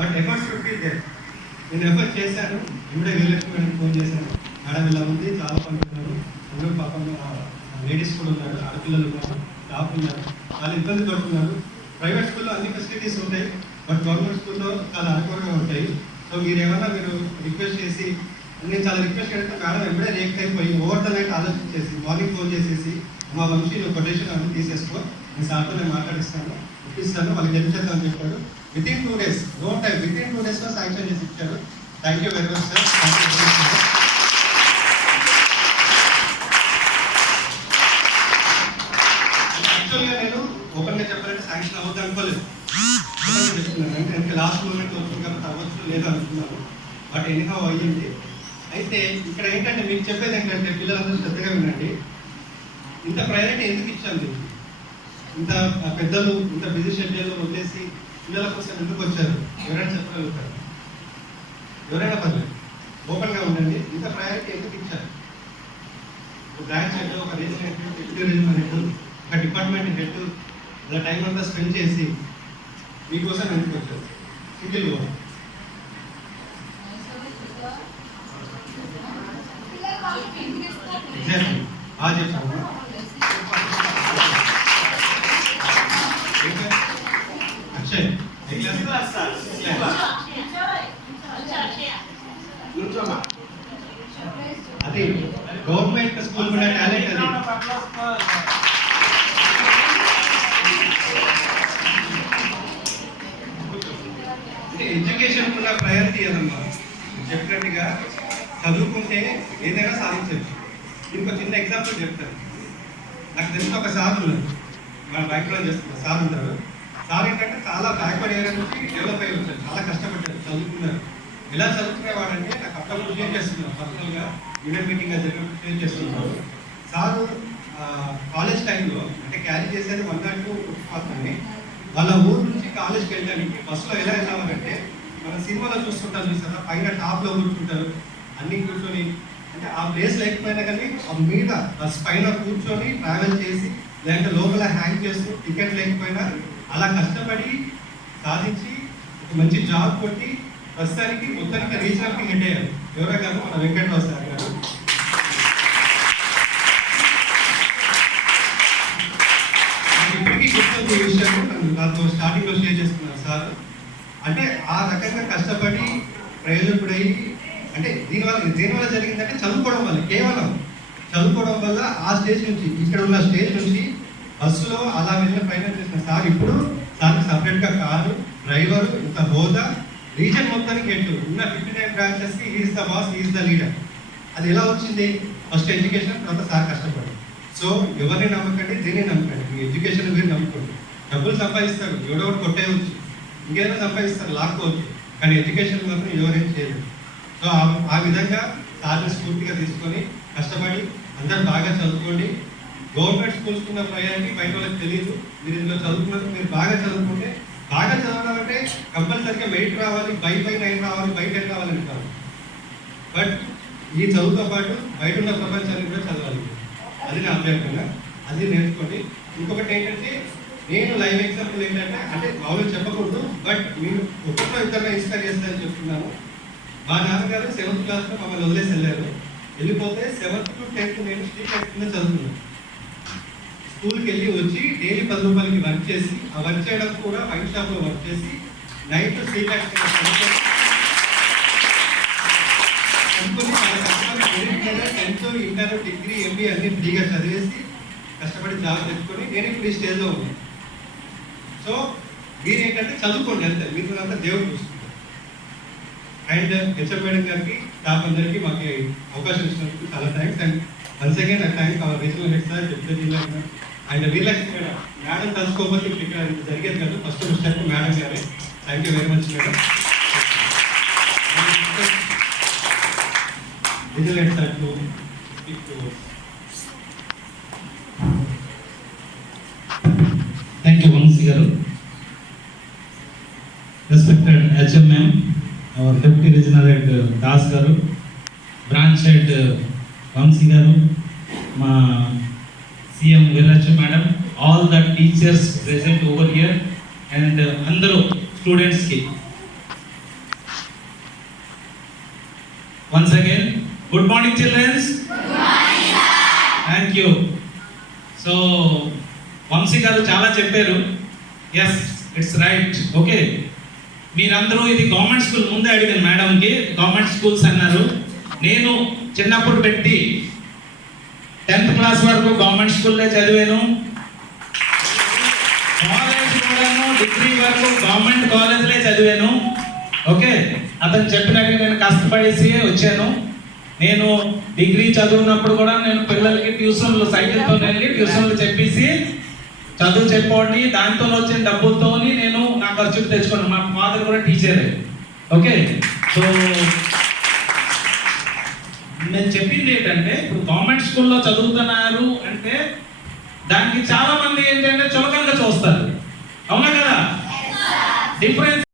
But efforts should be there. నేను effort చేశాను. ఇప్పుడే వీరలక్ష్మి గారికి ఫోన్ చేశాను. మేడం ఇలా ఉంది, చాలా పండుతున్నారు, అందరూ పాపం లేడీస్ కూడా ఉన్నారు, ఆడపిల్లలు ఉన్నారు, స్టాఫ్ ఉన్నారు, చాలా ఇబ్బంది పడుతున్నారు. ప్రైవేట్ స్కూల్లో అన్ని ఫెసిలిటీస్ ఉంటాయి, బట్ గవర్నమెంట్ స్కూల్లో చాలా అనుకూలంగా ఉంటాయి. సో మీరు రిక్వెస్ట్ చేసి, నేను చాలా రిక్వెస్ట్ చేస్తే మేడం ఎప్పుడే రియాక్ట్ అయిపోయి ఓవర్ ద నైట్ ఆలోచించేసి మార్నింగ్ ఫోన్ చేసేసి మా వంశీ నువ్వు కొటేషన్ అన్ని తీసేసుకో, నేను సార్తో నేను మాట్లాడిస్తాను, ఇప్పిస్తాను, వాళ్ళకి తెలిసేద్దామని చెప్పాడు. Within 2 days, no time, within 2 days sanction చేసి ఇచ్చారు. Thank you very much sir. యాక్చువల్గా నేను ఓపెన్గా చెప్పాలంటే శాంక్షన్ అవ్వద్దు అనుకోలేదు, చెప్తున్నాను. అంటే లాస్ట్ మూమెంట్ వచ్చింది కాబట్టి అవ్వచ్చు లేదు అనుకున్నాను, బట్ ఎనీహౌ అయ్యింది. అయితే ఇక్కడ ఏంటంటే మీకు చెప్పేది ఏంటంటే పిల్లలందరూ శ్రద్ధగా వినండి. ఇంత ప్రయారిటీ ఎందుకు ఇచ్చాను? ఇంత పెద్దలు ఇంత బిజీ షెడ్యూల్లో వదిలేసి పిల్లల కోసం ఎందుకు వచ్చారు? ఎవరైనా చెప్పగలుగుతారు? ఎవరైనా పర్లేదు, ఓపెన్గా ఉండండి. ఇంత ప్రయారిటీ ఎందుకు ఇచ్చారు? ఒక బ్రాంచ్ హెడ్, ఒక reason head, deputy regional head, ఒక డిపార్ట్మెంట్ హెడ్ అలా టైం అంతా స్పెండ్ చేసి మీకోసం ఎందుకు వచ్చారు? సింగిల్ గా బాగా చెప్పాము. అక్షయ్ అది గవర్నమెంట్ స్కూల్ కూడా టాలెంట్. అది అంటే ఎడ్యుకేషన్ కూడా ప్రయారిటీ అదమ్మా. చెప్పినట్టుగా చదువుకుంటే ఏదైనా సాధించవచ్చు. ఇంకో చిన్న ఎగ్జాంపుల్ చెప్తాను. నాకు తెలిసిన ఒక సార్ ఉన్నారు, మన బ్యాక్గ్రౌండ్ చేస్తున్నారు సార్ ఉంటారు. సార్ ఏంటంటే చాలా బ్యాక్వర్డ్ ఏరియా నుంచి డెవలప్ అయ్యి వచ్చారు, చాలా కష్టపడ్డారు, చదువుకున్నారు. ఎలా చదువుకునేవాడంటే నాకు అప్పుడప్పుడు షేర్ చేస్తున్నారు, పర్సనల్గా యూనియన్ మీటింగ్గా జరిగినప్పుడు షేర్ చేస్తున్నారు. సారు కాలేజ్ టైంలో అంటే క్యారీ చేసేది 1 or 2 మాత్రమే. వాళ్ళ ఊరు నుంచి కాలేజ్కి వెళ్ళడానికి బస్సులో ఎలా వెళ్ళామంటే మన సినిమాలో చూస్తుంటారు చూసారా, పైన టాప్లో కూర్చుంటారు, అన్నీ కూర్చొని, అంటే ఆ ప్లేస్ లేకపోయినా కానీ ఆ మీద బస్ పైన కూర్చొని ట్రావెల్ చేసి లేదంటే లోపల హ్యాంగ్ చేస్తూ టికెట్ లేకపోయినా అలా కష్టపడి సాధించి ఒక మంచి జాబ్ కొట్టి ప్రస్తుతానికి మొత్తానికి రీజనల్కి హెడ్ అయ్యారు. ఎవరో కాదు, మన వెంకటరావు సార్ గారు. ఇప్పటికీ గుర్తుంది ఈ విషయాలు, నాతో స్టార్టింగ్లో షేర్ చేస్తున్నారు సార్. అంటే ఆ రకంగా కష్టపడి ప్రయోజకుడై, అంటే దేనివల్ల జరిగిందంటే చదువుకోవడం వల్ల, కేవలం చదువుకోవడం వల్ల ఆ స్టేజ్ నుంచి ఇక్కడ ఉన్న స్టేజ్ నుంచి బస్సులో అలా వెళ్ళిన ప్రయత్నం చేసిన సార్ ఇప్పుడు సార్కి సపరేట్గా కారు, డ్రైవరు, ఇంత హోదా, రీజన్ మొత్తానికి హెడ్, ఉన్న 59 బ్రాంచెస్కి is the boss, is the leader. అది ఎలా వచ్చింది? ఫస్ట్ ఎడ్యుకేషన్, తర్వాత సార్ కష్టపడి. సో ఎవరిని నమ్మకండి, దేన్ని నమ్మకండి, మీ ఎడ్యుకేషన్ మీరు నమ్ముకోండి. డబ్బులు సంపాదిస్తారు, ఎవడో కొట్టేయవచ్చు, ఇంకేదైనా సంపాదిస్తారు, లాక్కోవచ్చు, కానీ ఎడ్యుకేషన్ మాత్రం ఎవరేం చేయలేదు. సో ఆ విధంగా సార్ని స్ఫూర్తిగా తీసుకొని కష్టపడి అందరూ బాగా చదువుకోండి. గవర్నమెంట్ స్కూల్స్ ఉన్న ప్రయారిటీ బయట వాళ్ళకి తెలియదు. మీరు ఇందులో చదువుకున్నారు, మీరు బాగా చదువుకుంటే, బాగా చదవాలంటే కంపల్సరీగా మెరిట్ రావాలి, బై 9 రావాలి, బై 10 రావాలని కాదు. బట్ ఈ చదువుతో పాటు బయట ఉన్న ప్రపంచాన్ని కూడా చదవాలి. అది నా అభ్యర్థన, అది నేర్చుకోండి. ఇంకొకటి ఏంటంటే, నేను లైవ్ ఎగ్జాంపుల్ ఏంటంటే, అంటే మామూలుగా చెప్పకూడదు, బట్ మీరు ఒక్కొక్క ఇద్దరు ఇన్స్పైర్ చేస్తారని చెప్తున్నాను. మా నాన్నగారు 7th క్లాస్లో మమ్మల్ని వదిలేసి వెళ్ళారు. వెళ్ళిపోతే 7th to 10th నేను స్ట్రీట్ లైఫ్ కింద చదువుతున్నాను. స్కూల్కి వెళ్ళి వచ్చి డైలీ 10 రూపాయలకి వర్క్ చేసి, ఆ వర్క్ చేయడం కూడా వైన్ షాప్లో వర్క్ చేసి, నైట్ స్ట్రీట్ లైఫ్ కింద అనుకుని చాలా కష్టపడి 10th, ఇంటర్, డిగ్రీ, MBA అన్ని ఫ్రీగా చదివేసి కష్టపడి జాబ్ తెచ్చుకొని నేను ఇప్పుడు ఈ స్టేజ్లో ఉన్నాను. సో మీరు ఏంటంటే చదువుకోండి అంతే, మీరు అంతా దేవుడు చూసుకుంటారు. అండ్ హెచ్ఎం మేడం గారికి, స్టాఫ్ అందరికీ మాకు అవకాశం ఇచ్చినందుకు చాలా thanks. And once again I thank our regional head sir, deputy జిల్లా అండ్ వీరలక్ష్మి మేడం. మేడం తలుసుకోకపోతే ఇక్కడ జరిగేది కాదు, ఫస్ట్ స్టెప్ మేడం గారే. Thank you very much madam. Regional head sir to speak to. Thank you Vamsi గారు. Respected HM ma'am, our Deputy Regional Head Das garu, Branch Head Vamsi garu, ma CM Veeralakshmi madam, all the teachers present over here and andaru students ki once again. Good morning, children. Thank you. So, Vamshi garu చాలా చెప్పారు. Yes, it's right. Okay, మీరందరూ ఇది government school ముందే అడిగాను మేడంకి, government schools అన్నారు. నేను చిన్నప్పుడు పెట్టి 10th క్లాస్ వరకు గవర్నమెంట్ స్కూల్లో చదివాను. కాలేజ్ కూడాను, డిగ్రీ వరకు గవర్నమెంట్ కాలేజ్లే చదివాను. ఓకే, అతను చెప్పినట్టు నేను కష్టపడేసి వచ్చాను. నేను డిగ్రీ చదువున్నప్పుడు కూడా నేను పిల్లలకి ట్యూషన్లు సైకిల్తో వెళ్ళి ట్యూషన్లు చెప్పేసి చదువు చెప్పండి, దాంతో వచ్చిన డబ్బులతో నేను నా ఖర్చుకు తెచ్చుకున్నాను. మా ఫాదర్ కూడా టీచరే. ఓకే, సో నేను చెప్పింది ఏంటంటే, ఇప్పుడు గవర్నమెంట్ స్కూల్లో చదువుతున్నారు అంటే దానికి చాలా మంది ఏంటంటే చులకనగా చూస్తారు. అవునా కదా? డిఫరెన్స్